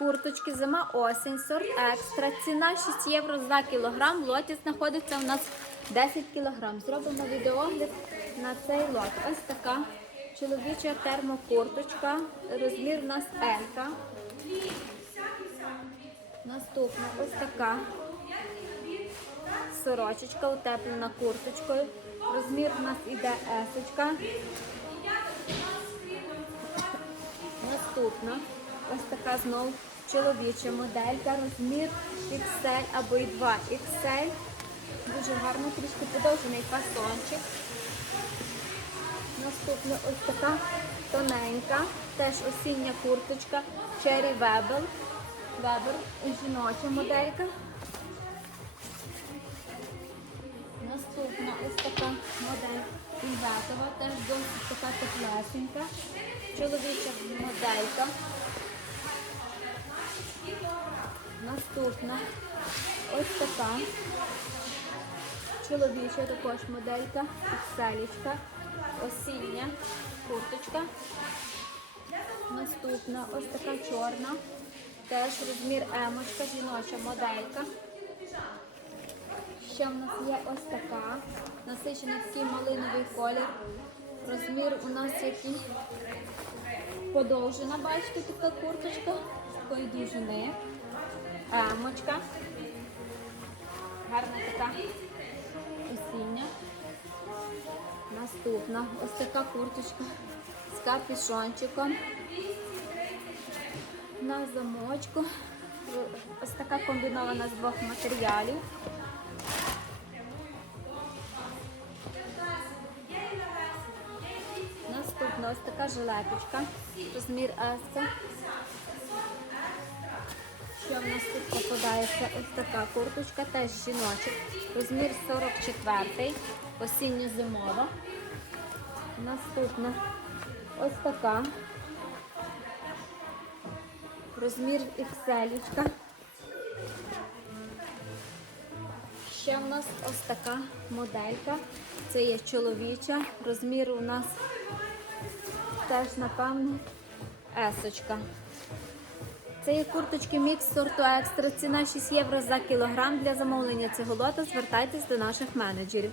Курточки зима осінь, сорт екстра. Ціна 6 євро за кілограм. Лоті знаходиться у нас 10 кілограм. Зробимо відеогляд на цей лот. Ось така чоловіча термокурточка. Розмір у нас Елька. Наступна ось така сорочечка утеплена курточкою. Розмір у нас іде есочка. Наступна ось така знову чоловіча моделька, розмір XL або і 2 XL. Дуже гарно, трішки подовжений фасончик. Наступна ось така тоненька, теж осіння курточка Cherry Weber. Weber, жіноча моделька. Наступна ось така модель інватова, теж досить така теплесенька. Чоловіча моделька. Наступна ось така. Чоловіча також моделька, ікселічка, осіння курточка. Наступна ось така чорна. Теж розмір емочка, жіноча моделька. Ще в нас є ось така. Насичений такий малиновий колір. Розмір у нас який подовжена, бачите, така курточка такої довжини. Емочка. Гарна така осіння. Наступна ось така курточка з капюшончиком. На замочку. Ось така комбінована з двох матеріалів. Наступна ось така жилеточка, розмір S. Що в нас тут попадається? Ось така курточка, теж жіночок, розмір 44, осінньо-зимова. Наступна ось така. Розмір XL. Ще в нас ось така моделька. Це є чоловіча. Розмір у нас теж, напевно, есочка. Це є курточки мікс сорту екстра. Ціна 6 євро за кілограм. Для замовлення цього лота звертайтесь до наших менеджерів.